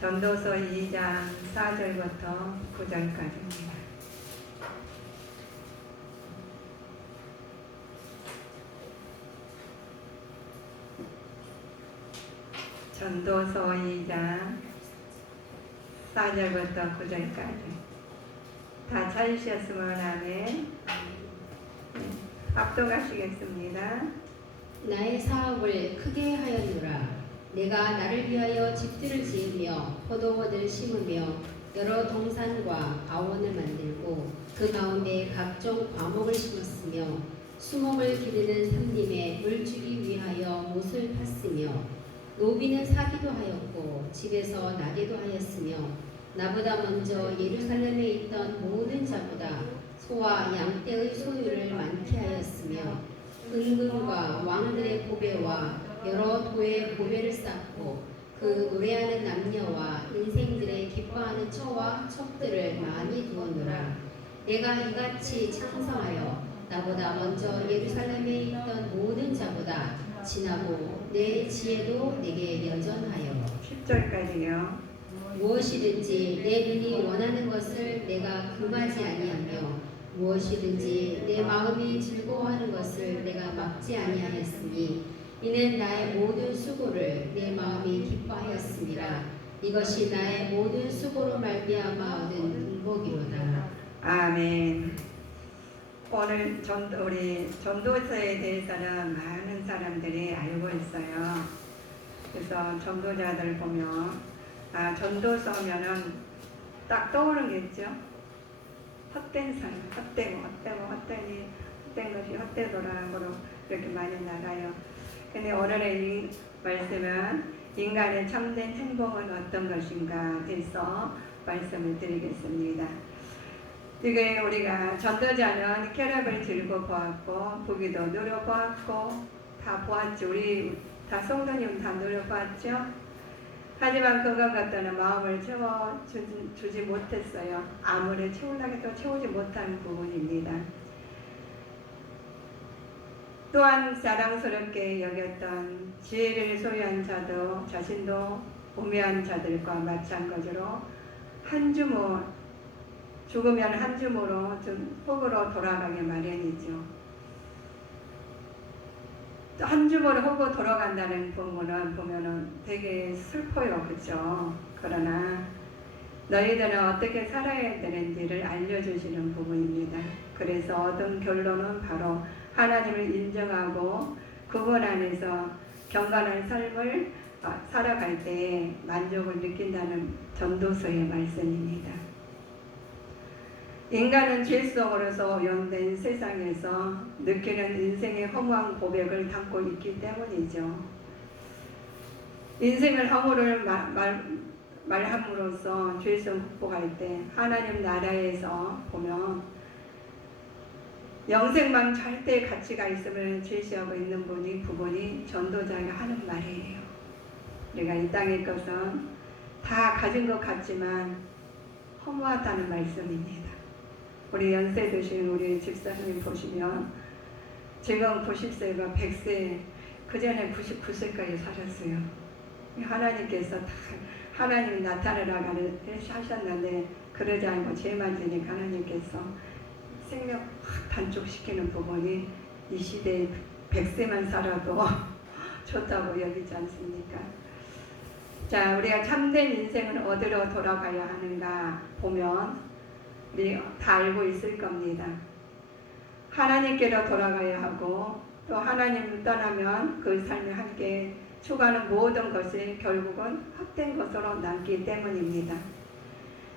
전도서 2장 4절부터 9절까지입니다. 전도서 2장 4절부터 9절까지 다 찾으셨으면 아멘. 합독하시겠습니다. 나의 사업을 크게 하였노라. 내가 나를 위하여 집들을 지으며 포도원을 심으며 여러 동산과 아원을 만들고 그 가운데 각종 과목을 심었으며 수목을 기르는 삼림에 물주기 위하여 못을 팠으며 노비는 사기도 하였고 집에서 나게도 하였으며 나보다 먼저 예루살렘에 있던 모든 자보다 소와 양떼의 소유를 많게 하였으며 은금과 왕들의 보배와 여러 도의 보배를 쌓고 그 노래하는 남녀와 인생들의 기뻐하는 처와 척들을 많이 두었노라. 내가 이같이 창성하여 나보다 먼저 예루살렘에 있던 모든 자보다 지나고 내 지혜도 내게 여전하여 10절까지요. 무엇이든지 내 눈이 원하는 것을 내가 금하지 아니하며 무엇이든지 내 마음이 즐거워하는 것을 내가 막지 아니하였으니 이는 나의 모든 수고를 내 마음이 기뻐하였습니다. 이것이 나의 모든 수고로 말미암아 얻은 응복이로다. 아멘. 오늘 우리 전도서에 대해서는 많은 사람들이 알고 있어요. 그래서 전도자들 보면 전도서면은 딱 떠오르는 게 있죠. 헛된 삶, 헛된 것이 헛되더라고로 이렇게 많이 나가요. 근데 오늘의 이 말씀은 인간의 참된 행복은 어떤 것인가 해서 말씀을 드리겠습니다. 이게 우리가 전도자는 혈압을 들고 보았고 보기도 누려보았고 다 보았죠. 우리 다 성도님 다 누려보았죠. 하지만 그것 같다는 마음을 채워주지 못했어요. 아무리 채우려고 해도 채우지 못한 부분입니다. 또한 자랑스럽게 여겼던 지혜를 소유한 자도 자신도 우매한 자들과 마찬가지로 죽으면 한 줌으로 좀 흙으로 돌아가게 마련이죠. 또 한 줌으로 흙으로 돌아간다는 부분은 보면은 되게 슬퍼요, 그렇죠? 그러나 너희들은 어떻게 살아야 되는지를 알려주시는 부분입니다. 그래서 얻은 결론은 바로 하나님을 인정하고 그분 안에서 경건한 삶을 살아갈 때 만족을 느낀다는 전도서의 말씀입니다. 인간은 죄 속으로서 오염된 세상에서 느끼는 인생의 허무한 고백을 담고 있기 때문이죠. 인생을 허무를 말함으로써 죄성 극복할 때 하나님 나라에서 보면 영생만 절대 가치가 있음을 제시하고 있는 그분이 전도자가 하는 말이에요. 우리가 이 땅의 것은 다 가진 것 같지만 허무하다는 말씀입니다. 우리 연세 드신 우리 집사님 보시면 지금 90세가 100세, 그 전에 99세까지 사셨어요. 하나님께서 다 하나님이 나타내라고 하셨는데 그러지 않고 죄만 지니까 하나님께서 생명 확 단축시키는 부분이 이 시대에 100세만 살아도 좋다고 여기지 않습니까? 자, 우리가 참된 인생은 어디로 돌아가야 하는가 보면 우리 다 알고 있을 겁니다. 하나님께로 돌아가야 하고 또 하나님을 떠나면 그 삶에 함께 추구하는 모든 것이 결국은 헛된 것으로 남기 때문입니다.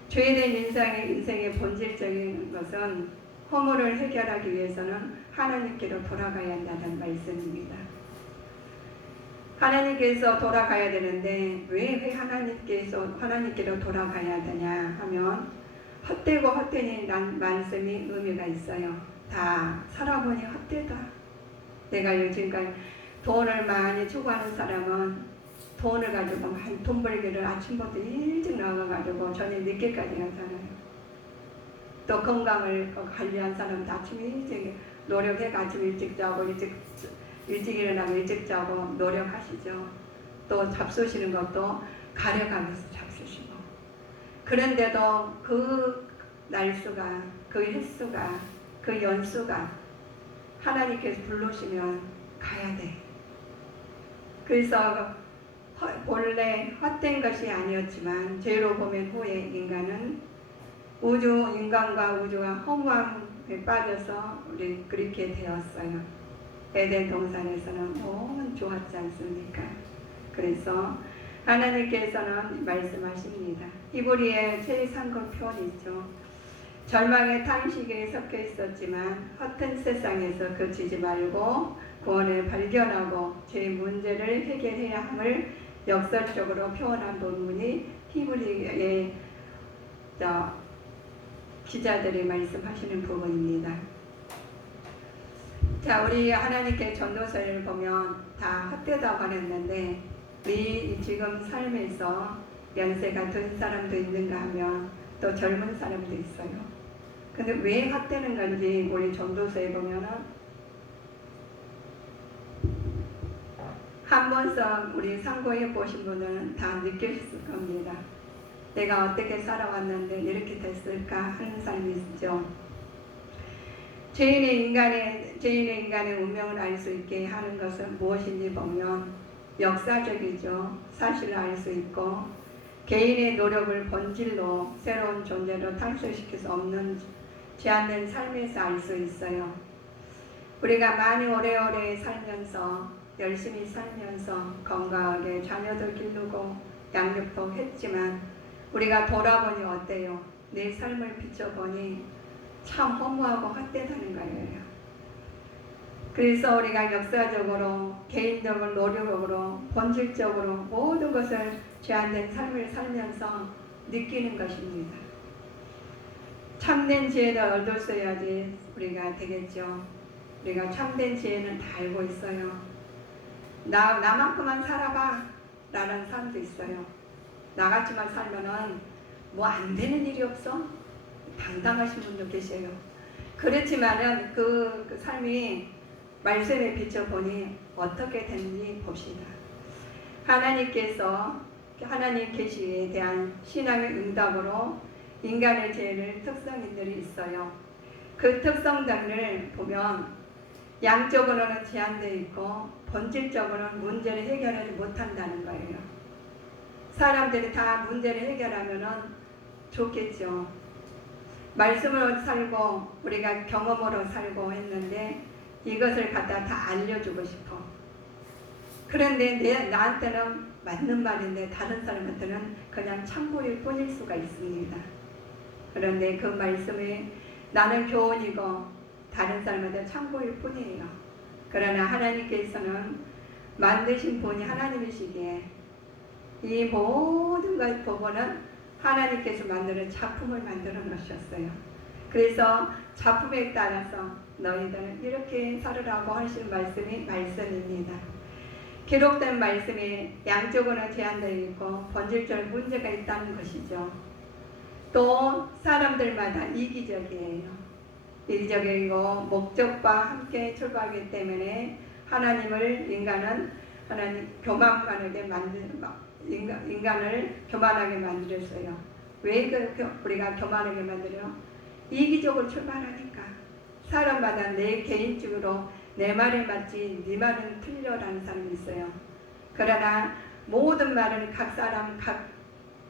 죄된 인생의 본질적인 것은 허물을 해결하기 위해서는 하나님께로 돌아가야 한다는 말씀입니다. 하나님께서 돌아가야 되는데 왜 하나님께로 돌아가야 되냐 하면 헛되고 헛되니 말씀이 의미가 있어요. 다 살아보니 헛되다. 내가 요즘까지 돈을 많이 추구하는 사람은 돈을 가지고 돈 벌기를 아침부터 일찍 나가가지고 저녁 늦게까지 하잖아요. 또 건강을 관리한 사람은 아침 일찍 노력해 아침 일찍 자고 일찍 일어나고 일찍 자고 노력하시죠. 또 잡수시는 것도 가려가면서 잡수시고. 그런데도 그 날수가, 그 횟수가, 그 연수가 하나님께서 부르시면 가야 돼. 그래서 본래 헛된 것이 아니었지만 죄로 보면 후에 인간은 인간과 우주가 허무함에 빠져서 우리 그렇게 되었어요. 에덴 동산에서는 너무 좋았지 않습니까? 그래서 하나님께서는 말씀하십니다. 히브리에 제3권 표현이 있죠. 절망의 탄식에 섞여 있었지만 허튼 세상에서 그치지 말고 구원을 발견하고 제 문제를 해결해야 함을 역설적으로 표현한 부분이 히브리의 기자들이 말씀하시는 부분입니다. 자, 우리 하나님께 전도서를 보면 다 헛되다고 했는데 우리 지금 삶에서 연세가 든 사람도 있는가 하면 또 젊은 사람도 있어요. 근데 왜 헛되는 건지 우리 전도서에 보면은 한 번씩 우리 상고해 보신 분은 다 느끼셨을 겁니다. 내가 어떻게 살아왔는데 이렇게 됐을까 하는 사람이 있죠. 죄인의 인간의 운명을 알 수 있게 하는 것은 무엇인지 보면 역사적이죠. 사실을 알 수 있고 개인의 노력을 본질로 새로운 존재로 탄생시킬 수 없는 제한된 삶에서 알 수 있어요. 우리가 많이 오래오래 살면서 열심히 살면서 건강하게 자녀도 기르고 양육도 했지만 우리가 돌아보니 어때요? 내 삶을 비춰보니 참 허무하고 헛되다는 거예요. 그래서 우리가 역사적으로 개인적으로 노력으로 본질적으로 모든 것을 제한된 삶을 살면서 느끼는 것입니다. 참된 지혜를 얻었어야지 우리가 되겠죠. 우리가 참된 지혜는 다 알고 있어요. 나만큼만 살아봐 라는 사람도 있어요. 나같이만 살면은 뭐 안 되는 일이 없어? 당당하신 분도 계세요. 그렇지만은 그 삶이 말씀에 비춰보니 어떻게 됐는지 봅시다. 하나님께서 하나님 계시에 대한 신앙의 응답으로 인간의 죄를 특성인들이 있어요. 그 특성들을 보면 양적으로는 제한되어 있고 본질적으로는 문제를 해결하지 못한다는 거예요. 사람들이 다 문제를 해결하면은 좋겠죠. 말씀으로 살고 우리가 경험으로 살고 했는데 이것을 갖다 다 알려주고 싶어. 그런데 나한테는 맞는 말인데 다른 사람한테는 그냥 참고일 뿐일 수가 있습니다. 그런데 그 말씀이 나는 교훈이고 다른 사람한테 참고일 뿐이에요. 그러나 하나님께서는 만드신 분이 하나님이시기에 이 모든 것 보고는 하나님께서 만드는 작품을 만들어 놓으셨어요. 그래서 작품에 따라서 너희들은 이렇게 살으라고 하시는 말씀이 말씀입니다. 기록된 말씀이 양쪽으로 제한되어 있고 본질적인 문제가 있다는 것이죠. 또 사람들마다 이기적이에요. 이기적이고 목적과 함께 출발하기 때문에 인간을 교만하게 만들었어요. 왜 우리가 교만하게 만들어요? 이기적으로 출발하니까. 사람마다 내 개인적으로 내 말에 맞지 네 말은 틀려라는 사람이 있어요. 그러나 모든 말은 각 사람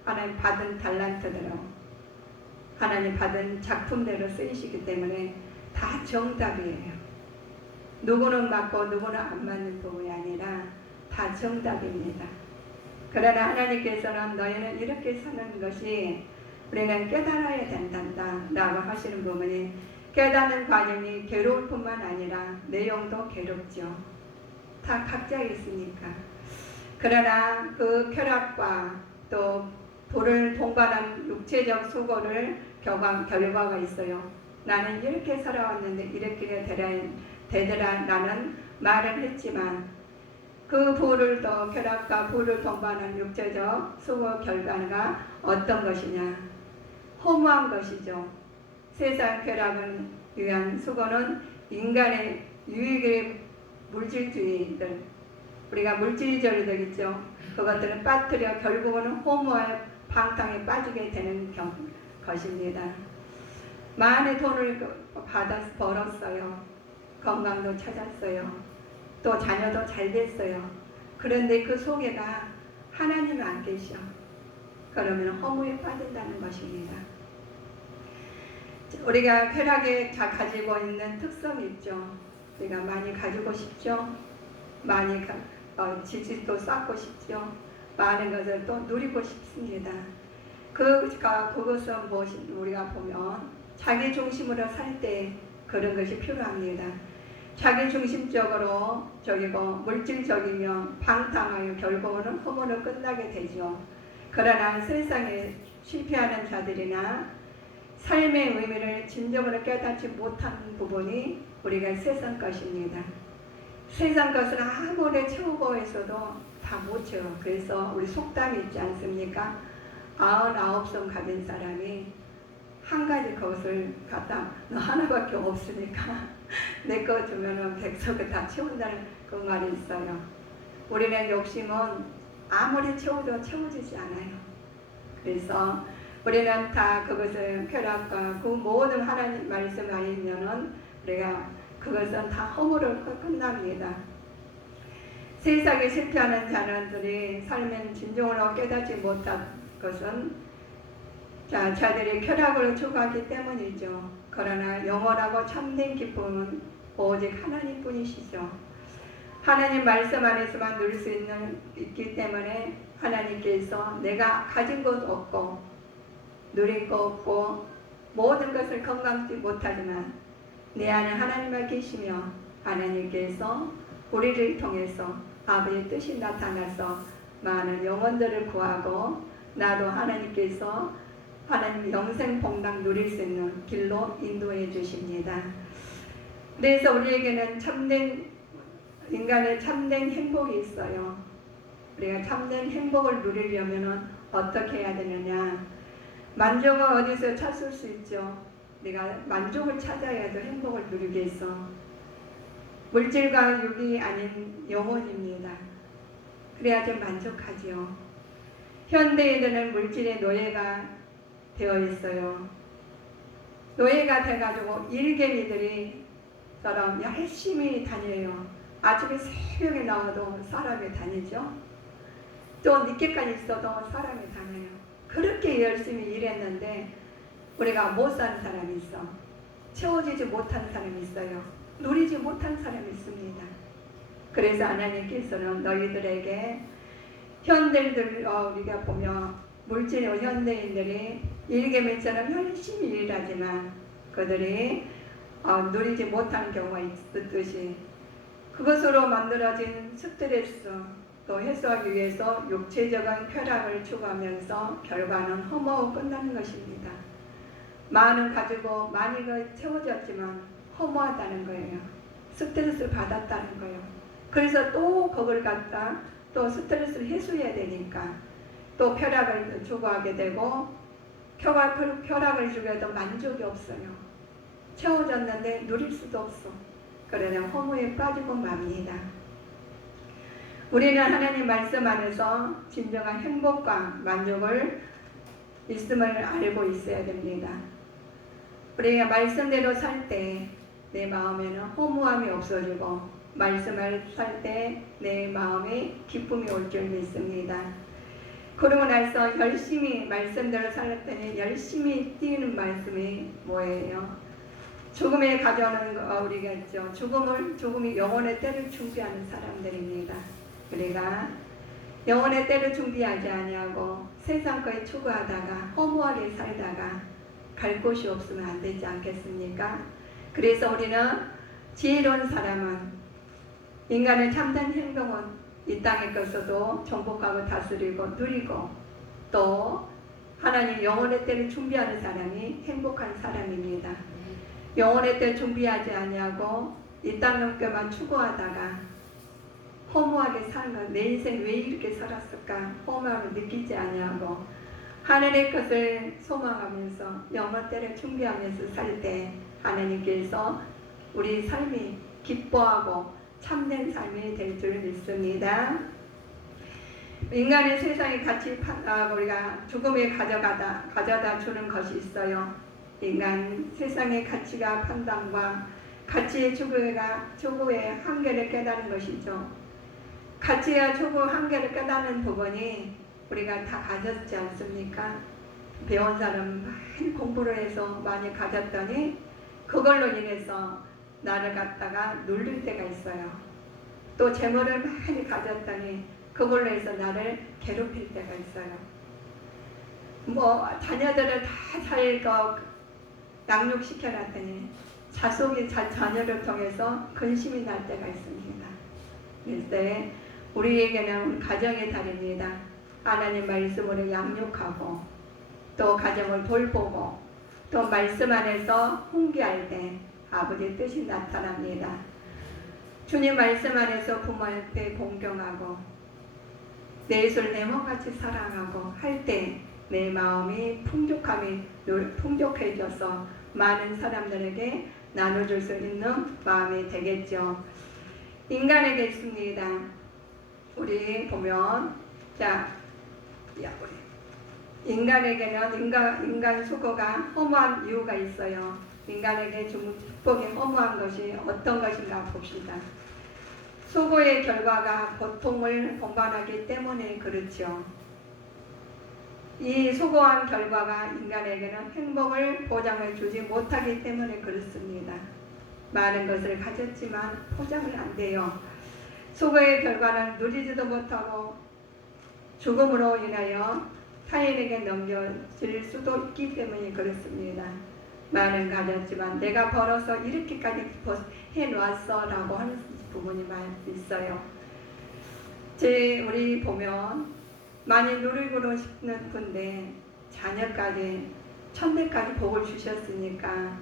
하나님 받은 달란트대로 하나님 받은 작품대로 쓰이시기 때문에 다 정답이에요. 누구는 맞고 누구는 안 맞는 부분이 아니라 다 정답입니다. 그러나 하나님께서는 너희는 이렇게 사는 것이 우리는 깨달아야 된단다 라고 하시는 부분이 깨닫는 과정이 괴로울 뿐만 아니라 내용도 괴롭죠. 다 각자 있으니까. 그러나 그 쾌락과 또 불을 동반한 육체적 수고를 결과가 있어요. 나는 이렇게 살아왔는데 이렇게 되더라 라는 말을 했지만 그 쾌락과 불을 동반한 육체적 수고 결과가 어떤 것이냐? 허무한 것이죠. 세상 쾌락을 위한 수고는 인간의 유익의 물질주의들, 우리가 물질주의들 있죠. 그것들을 빠뜨려 결국은 허무와 방탕에 빠지게 되는 것입니다. 많은 돈을 벌었어요. 건강도 찾았어요. 또 자녀도 잘 됐어요. 그런데 그 속에가 하나님이 안 계셔. 그러면 허무에 빠진다는 것입니다. 우리가 쾌락에 가지고 있는 특성이 있죠. 우리가 많이 가지고 싶죠. 많이 지식도 쌓고 싶죠. 많은 것을 또 누리고 싶습니다. 그것은 무엇이 우리가 보면 자기 중심으로 살 때 그런 것이 필요합니다. 자기 중심적으로 물질적이면 방탕하여 결국은 허무로 끝나게 되죠. 그러나 세상에 실패하는 자들이나 삶의 의미를 진정으로 깨닫지 못한 부분이 우리가 세상 것입니다. 세상 것을 아무리 채우고 해서도 다 못 채워. 그래서 우리 속담이 있지 않습니까? 99손 가진 사람이 한 가지 것을 갖다 너 하나밖에 없으니까 내 거 주면은 100석을 다 채운다는 그 말이 있어요. 우리는 욕심은 아무리 채워도 채워지지 않아요. 그래서 우리는 다 그것을 쾌락과 그 모든 하나님 말씀 아니면은 우리가 그것은 다 허무로 끝납니다. 세상에 실패하는 자들이 삶의 진정으로 깨닫지 못한 것은 자들이 쾌락을 추구하기 때문이죠. 그러나 영원하고 참된 기쁨은 오직 하나님뿐이시죠. 하나님 말씀 안에서만 누릴 수 있기 때문에 하나님께서 내가 가진 것 없고 누릴 거 없고 모든 것을 건강치 못하지만 내 안에 하나님만 계시며 하나님께서 우리를 통해서 아버지의 뜻이 나타나서 많은 영혼들을 구하고 나도 하나님께서 하나님 영생 복락 누릴 수 있는 길로 인도해 주십니다. 그래서 우리에게는 인간의 참된 행복이 있어요. 우리가 참된 행복을 누리려면 어떻게 해야 되느냐? 만족은 어디서 찾을 수 있죠? 내가 만족을 찾아야도 행복을 누리겠어. 물질과 육이 아닌 영혼입니다. 그래야지 만족하지요. 현대인들은 물질의 노예가 되어 있어요. 노예가 돼가지고 일개미들이 처럼 열심히 다녀요. 아침에 새벽에 나와도 사람이 다니죠. 또 늦게까지 있어도 사람이 다녀요. 그렇게 열심히 일했는데 우리가 못 사는 사람이 있어. 채워지지 못한 사람이 있어요. 누리지 못한 사람이 있습니다. 그래서 하나님께서는 너희들에게 우리가 보면 물질 현대인들이 일개미처럼 열심히 일하지만 그들이 누리지 못한 경우가 있듯이 그것으로 만들어진 스트레스 또 해소하기 위해서 육체적인 쾌락을 추구하면서 결과는 허무하고 끝나는 것입니다. 많은 가지고 많이 채워졌지만 허무하다는 거예요. 스트레스를 받았다는 거예요. 그래서 또 그걸 갖다 또 스트레스를 해소해야 되니까 또 쾌락을 추구하게 되고 쾌락을 주게도 만족이 없어요. 채워졌는데 누릴 수도 없어. 그러나 허무에 빠지고 맙니다. 우리는 하나님 말씀 안에서 진정한 행복과 만족을 있음을 알고 있어야 됩니다. 우리가 말씀대로 살 때 내 마음에는 허무함이 없어지고 말씀을 살 때 내 마음에 기쁨이 올 줄 믿습니다. 그러고 나서 열심히 말씀대로 살았더니 열심히 뛰는 말씀이 뭐예요? 죽음에 가져오는 우리가 있죠. 죽음이 영혼의 때를 준비하는 사람들입니다. 우리가 영혼의 때를 준비하지 아니하고 세상 거에 추구하다가 허무하게 살다가 갈 곳이 없으면 안 되지 않겠습니까? 그래서 우리는 지혜로운 사람은 인간의 참된 행동은 이 땅에 것어도 정복하고 다스리고 누리고 또 하나님 영혼의 때를 준비하는 사람이 행복한 사람입니다. 영혼의 때 준비하지 아니하고 이 땅 것만 추구하다가 허무하게 사는 것, 내 인생 왜 이렇게 살았을까 허무함을 느끼지 아니하고 하늘의 것을 소망하면서 영원 때를 준비하면서 살 때 하나님께서 우리 삶이 기뻐하고 참된 삶이 될 줄 믿습니다. 인간의 세상에 같이 우리가 죽음에 가져다 주는 것이 있어요. 인간 세상의 가치가 판단과 가치의 추구의 한계를 깨달은 것이죠. 가치와 추구 한계를 깨닫는 부분이 우리가 다 가졌지 않습니까? 배운 사람 많이 공부를 해서 많이 가졌더니 그걸로 인해서 나를 갖다가 눌릴 때가 있어요. 또 재물을 많이 가졌더니 그걸로 해서 나를 괴롭힐 때가 있어요. 자녀들을 다 잘 양육시켜놨더니 자손이 자녀를 통해서 근심이 날 때가 있습니다. 그때 우리에게는 가정의 달입니다. 하나님 말씀으로 양육하고 또 가정을 돌보고 또 말씀 안에서 훈계할 때 아버지의 뜻이 나타납니다. 주님 말씀 안에서 부모 앞에 공경하고 내 입술 내 몸같이 사랑하고 할 때 내 마음이 풍족해져서 많은 사람들에게 나눠줄 수 있는 마음이 되겠죠. 인간에게 있습니다. 우리 보면 인간에게는 인간 수고가 허무한 이유가 있어요. 인간에게 준 축복이 허무한 것이 어떤 것인가 봅시다. 수고의 결과가 고통을 동반하기 때문에 그렇죠. 이 수고한 결과가 인간에게는 행복을 보장해 주지 못하기 때문에 그렇습니다. 많은 것을 가졌지만 포장은 안 돼요. 수고의 결과는 누리지도 못하고 죽음으로 인하여 타인에게 넘겨질 수도 있기 때문에 그렇습니다. 많은 가졌지만 내가 벌어서 이렇게까지 해놓았어 라고 하는 부분이 많이 있어요. 우리 보면 많이 누리고 싶는 분데 자녀까지 천대까지 복을 주셨으니까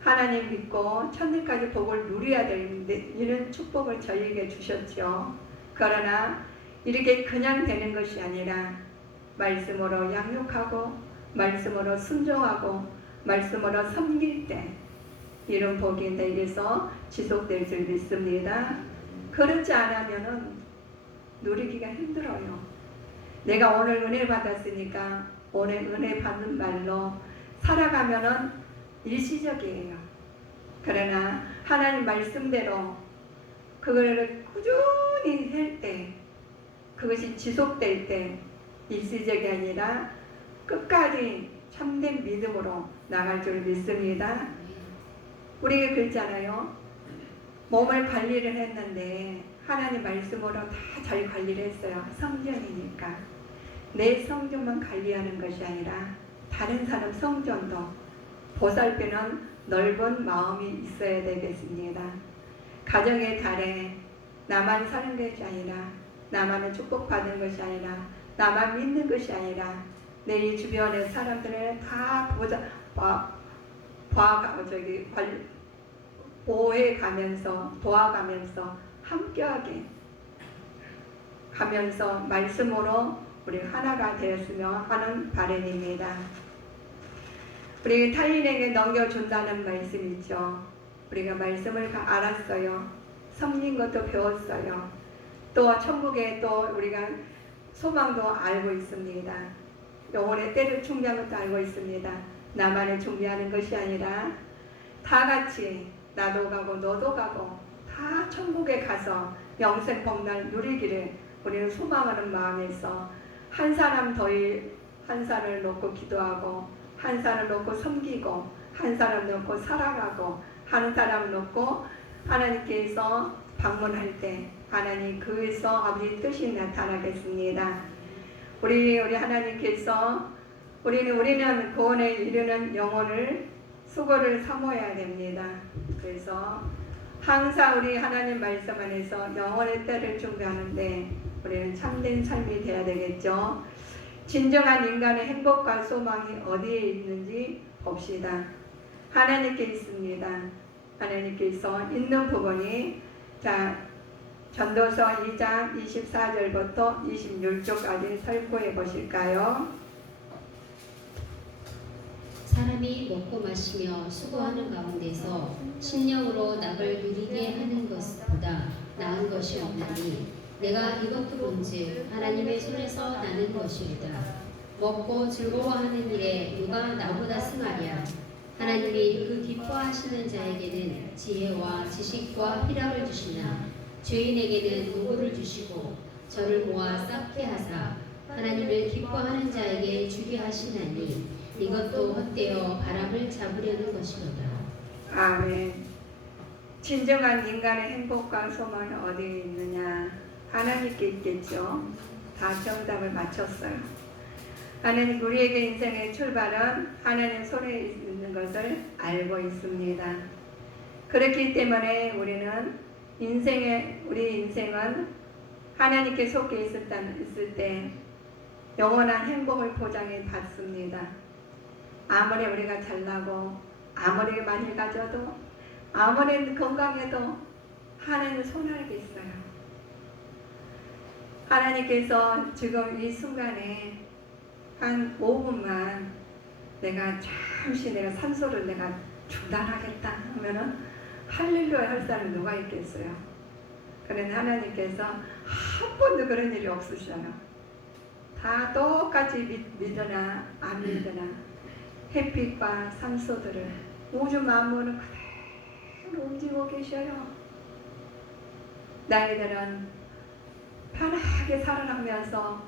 하나님 믿고 천대까지 복을 누려야 되는데 이런 축복을 저희에게 주셨죠. 그러나 이렇게 그냥 되는 것이 아니라 말씀으로 양육하고 말씀으로 순종하고 말씀으로 섬길 때 이런 복이 내게서 지속될 줄 믿습니다. 그렇지 않으면은 누리기가 힘들어요. 내가 오늘 은혜 받았으니까 오늘 은혜 받는 말로 살아가면은 일시적이에요. 그러나 하나님 말씀대로 그거를 꾸준히 할 때 그것이 지속될 때 일시적이 아니라 끝까지 참된 믿음으로 나갈 줄 믿습니다. 우리가 그랬잖아요. 몸을 관리를 했는데 하나님 말씀으로 다 잘 관리를 했어요. 성전이니까. 내 성전만 관리하는 것이 아니라 다른 사람 성전도 보살피는 넓은 마음이 있어야 되겠습니다. 가정의 달에 나만 사는 것이 아니라 나만을 축복받는 것이 아니라 나만 믿는 것이 아니라 내 주변의 사람들을 다 보호해가면서 도와가면서 함께하게 가면서 말씀으로 우리 하나가 되었으며 하는 바람입니다. 우리 타인에게 넘겨준다는 말씀이 있죠. 우리가 말씀을 알았어요. 섬긴 것도 배웠어요. 또 천국에 또 우리가 소망도 알고 있습니다. 영혼의 때를 충분한 것도 알고 있습니다. 나만을 준비하는 것이 아니라 다 같이 나도 가고 너도 가고 다 천국에 가서 영생 복날 누리기를 우리는 소망하는 마음에서 한 사람 한 사람을 놓고 기도하고 한 사람을 놓고 섬기고 한 사람 놓고 사랑하고 한 사람 놓고 하나님께서 방문할 때 하나님 그에서 아버지 뜻이 나타나겠습니다. 우리 하나님께서 우리는 구원에 이르는 영혼을 수고를 사모해야 됩니다. 그래서 항상 우리 하나님 말씀 안에서 영혼의 때를 준비하는데 우리는 참된 삶이 되어야 되겠죠. 진정한 인간의 행복과 소망이 어디에 있는지 봅시다. 하나님께 있습니다. 하나님께서 있는 부분이 전도서 2장 24절부터 26절까지 살펴해 보실까요? 삶이 먹고 마시며 수고하는 가운데서 심령으로 낙을 누리게 하는 것보다 나은 것이 없나니 내가 이것도 본즉 하나님의 손에서 나는 것이로다. 먹고 즐거워하는 일에 누가 나보다 승하랴. 하나님이 그 기뻐하시는 자에게는 지혜와 지식과 희락을 주시나 죄인에게는 누구를 주시고 저를 모아 쌓게 하사 하나님을 기뻐하는 자에게 주게 하시나니 이것도 헛되어 바람을 잡으려는 것이로다. 아멘. 진정한 인간의 행복과 소망이 어디에 있느냐? 하나님께 있겠죠. 다 정답을 맞췄어요. 하나님, 우리에게 인생의 출발은 하나님 손에 있는 것을 알고 있습니다. 그렇기 때문에 우리 인생은 하나님께 속해 있을 때 영원한 행복을 보장해 받습니다. 아무리 우리가 잘나고 아무리 많이 가져도 아무리 건강해도 하나님은 손 아래 있어요. 하나님께서 지금 이 순간에 한 5분만 내가 산소를 내가 중단하겠다 하면은 할렐루야 할 사람이 누가 있겠어요? 그런데 하나님께서 한 번도 그런 일이 없으셔요. 다 똑같이 믿으나 안 믿으나 햇빛과 산소들을 우주 만물은 그대로 움직이고 계셔요. 나이들은 편하게 살아가면서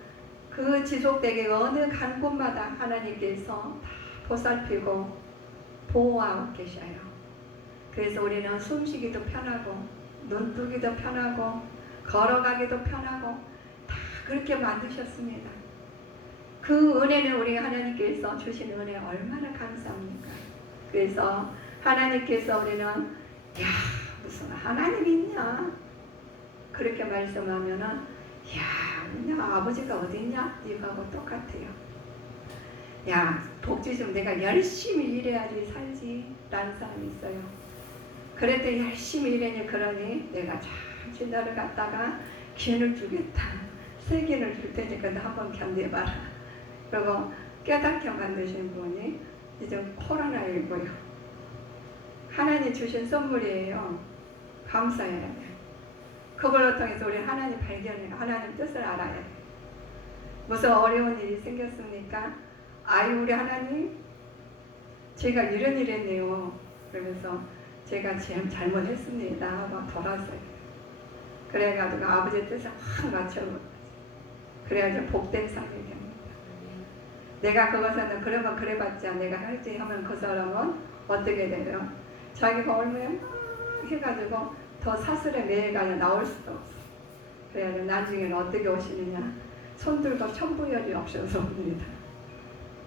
그 지속되게 어느 간 곳마다 하나님께서 다 보살피고 보호하고 계셔요. 그래서 우리는 숨쉬기도 편하고 눈뜨기도 편하고 걸어가기도 편하고 다 그렇게 만드셨습니다. 그 은혜는 우리 하나님께서 주신 은혜 얼마나 감사합니까? 그래서 하나님께서 우리는 야 무슨 하나님이 있냐 그렇게 말씀하면은 야 우리 아버지가 어디 있냐 이거하고 똑같아요. 야 복지 좀 내가 열심히 일해야지 살지 라는 사람이 있어요. 그랬더니 열심히 일하니 그러니 내가 잠시 너를 갖다가 기회를 주겠다. 세기를 줄 테니까 너 한번 견뎌봐라. 그리고 깨닫게 만드신 분이 이제 코로나19요. 하나님 주신 선물이에요. 감사해야 돼. 그걸로 통해서 우리 하나님 발견해요. 하나님 뜻을 알아야 돼. 무슨 어려운 일이 생겼습니까? 아유 우리 하나님 제가 이런 일 했네요. 그러면서 제가 잘못했습니다 하고 돌았어요. 그래가지고 아버지의 뜻을 확 맞춰버렸어요. 그래야지 복된 삶이 됩니다. 내가 그것은 그러면 그래봤자 내가 할지 하면 그 사람은 어떻게 돼요? 자기가 얼마나 해가지고 더 사슬에 매여가냐 나올 수도 없어. 그래야 나중에는 어떻게 오시느냐? 손들고 천부열이 없어서 옵니다.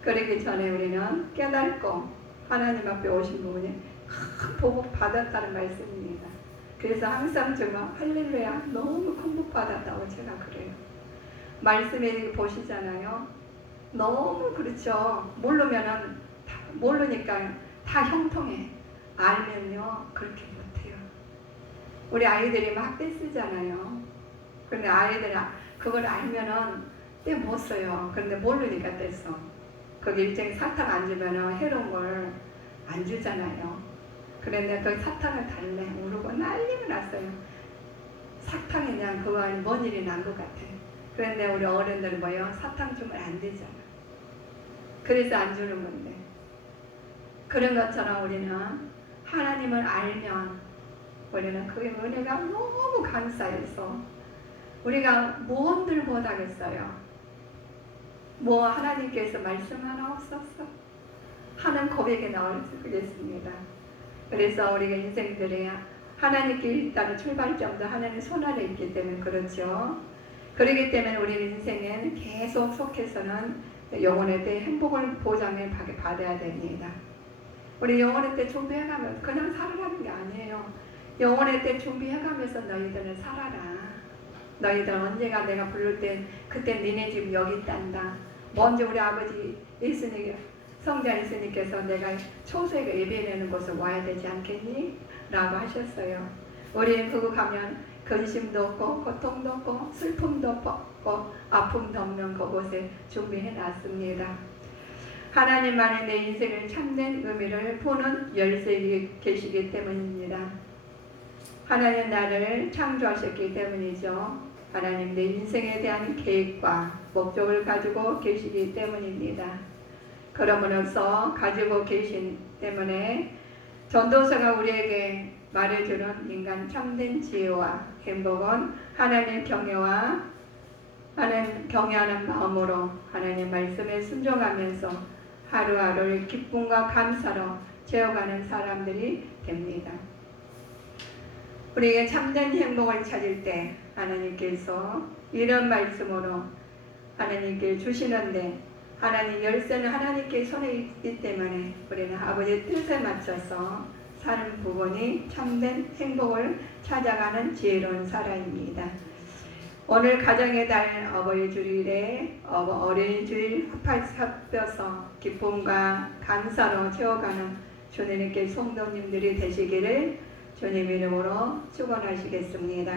그러기 전에 우리는 깨닫고 하나님 앞에 오신 분이 큰 복을 받았다는 말씀입니다. 그래서 항상 정말 할렐루야 너무 큰 복 받았다고 제가 그래요. 말씀에 보시잖아요. 너무 그렇죠. 모르니까 다 형통해. 알면요 그렇게 못해요. 우리 아이들이 막 떼쓰잖아요. 그런데 아이들이 그걸 알면은 떼 못 써요. 그런데 모르니까 떼써. 거기 일정히 사탕 안 주면은 해로운 걸 안 주잖아요. 그런데 그 사탕을 달래 우르고 난리가 났어요. 사탕이 그냥 그거 아니 뭔 일이 난 것 같아. 그런데 우리 어른들은 뭐요? 사탕 주면 안 되잖아. 그래서 안 주는 건데. 그런 것처럼 우리는 하나님을 알면 우리는 그 은혜가 너무 감사해서 우리가 뭔들 못하겠어요. 뭐 하나님께서 말씀 하나 없었어 하는 고백이 나올 수 있겠습니다. 그래서 우리가 인생들이 하나님께 일단 출발점도 하나님 손 아래 있기 때문에 그렇죠. 그렇기 때문에 우리 인생은 계속 속해서는 영혼의 때 행복을 보장을 받아야 됩니다. 우리 영혼의 때 준비해가면서 그냥 살아가는 게 아니에요. 영혼의 때 준비해가면서 너희들은 살아라. 너희들 언제가 내가 부를 때 그때 니네 집 여기 있단다. 먼저 우리 아버지 예수님 성자 예수님께서 내가 초소에게 예배내는 곳에 와야 되지 않겠니? 라고 하셨어요. 우리는 그거 가면 근심도 없고 고통도 없고 슬픔도 없고 아픔도 없는 그곳에 준비해 놨습니다. 하나님만이 내 인생을 참된 의미를 보는 열쇠에 계시기 때문입니다. 하나님 나를 창조하셨기 때문이죠. 하나님 내 인생에 대한 계획과 목적을 가지고 계시기 때문입니다. 그러므로서 가지고 계신 때문에 전도서가 우리에게 말해주는 인간 참된 지혜와 행복은 하나님 경외와 하나님 경외하는 마음으로 하나님 말씀에 순종하면서 하루하루를 기쁨과 감사로 채워가는 사람들이 됩니다. 우리에게 참된 행복을 찾을 때 하나님께서 이런 말씀으로 하나님께 주시는데, 하나님 열쇠는 하나님께 손에 있기 때문에 우리는 아버지의 뜻에 맞춰서 사는 부분이 참된 행복을 찾아가는 지혜로운 사람입니다. 오늘 가정의 달 어버이 주일에 어린이주일 합해서 기쁨과 감사로 채워가는 주님께 성도님들이 되시기를 주님 이름으로 축원하시겠습니다.